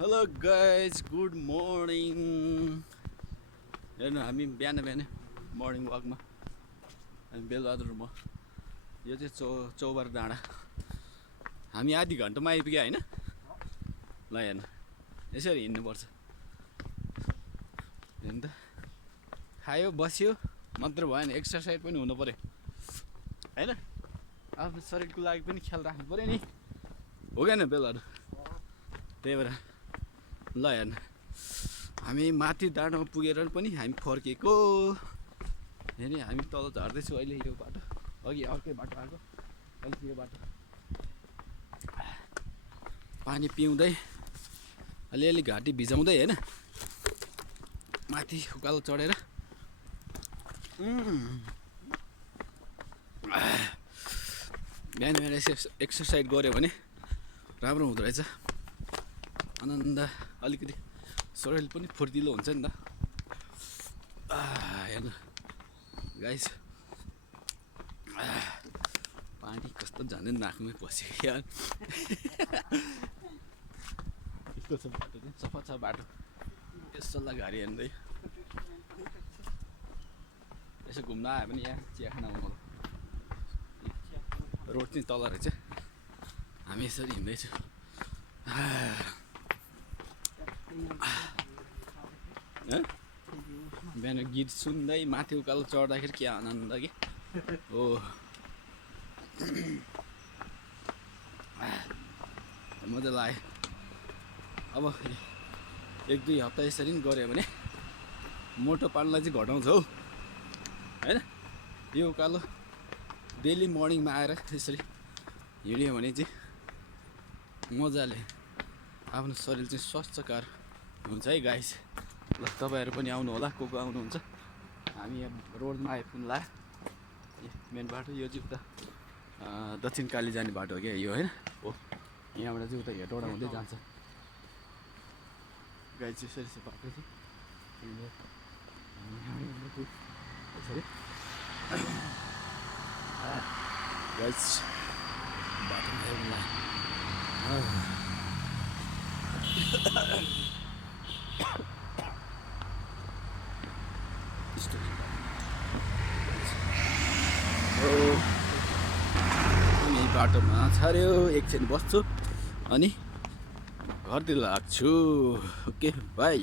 Hello guys good morning. हेर्नु हामी बिहान मर्निङ वाकमा हामी बेलबहादुर म यो चाहिँ चौबार डाँडा हामी आधी घन्टामा आइपुग्यो होइन। ल हेर्नु यसरी हिँड्नुपर्छ। हेर्नु त खायो बस्यो मात्र भएन, एक्सर्साइज पनि हुनु पऱ्यो होइन। आफ्नो शरीरको लागि पनि ख्याल राख्नु पऱ्यो नि, हो क्या बेलबहादुर? त्यही भएर ल हेर्नु हामी माथि डाँडामा पुगेर पनि हामी फर्केको। हेर्नु हामी तल झर्दैछौँ अहिले यो बाटो, अघि अर्कै बाटो आएको, अहिले यो बाटो पानी पिउँदै अलिअलि घाँटी भिजाउँदै होइन माथि उकालो चढेर बिहान बिहान एक्सर्साइज गऱ्यो भने राम्रो हुँदो रहेछ। आनन्द अलिकति शरीर पनि फुर्तिलो हुन्छ नि त। हेर्नु गाइस पानी कस्तो झन् नाकमै पस्यो यार। यस्तो छ बाटो चाहिँ, सफा छ बाटो। यसो घारी हेर्दै यसो घुम्न आयो भने यहाँ चिया खाना आउनु रोड चाहिँ तल रहेछ। हामी यसरी हिँड्दैछौँ। बिहान गीत सुन्दै माथि उकालो चढ्दाखेरि के आनन्द कि हो। मजा लाग्यो। अब 1-2 हप्ता यसरी पनि गऱ्यो भने मोटो पानीलाई चाहिँ घटाउँछ हौ होइन। यो उकालो डेली मर्निङमा आएर यसरी हिँड्यो भने चाहिँ मजाले आफ्नो शरीर चाहिँ स्वास्थ्यकर हुन्छ है गाइस। ल तपाईँहरू पनि आउनु होला, को आउनुहुन्छ। हामी यहाँ रोडमा आइपुग्नु ला। मेन बाटो यो चाहिँ उता दक्षिण काली जाने बाटो हो क्या यो होइन। हो यहाँबाट चाहिँ उता हेटौडा हुँदै जान्छ गाइस। यसरी चाहिँ बाटो चाहिँ यसरी गाइस बाटोमा आइपुग्नु ला। यही बाटोमा छर्यो, एकछिन बस्छु अनि घरतिर लाग्छु। Okay by.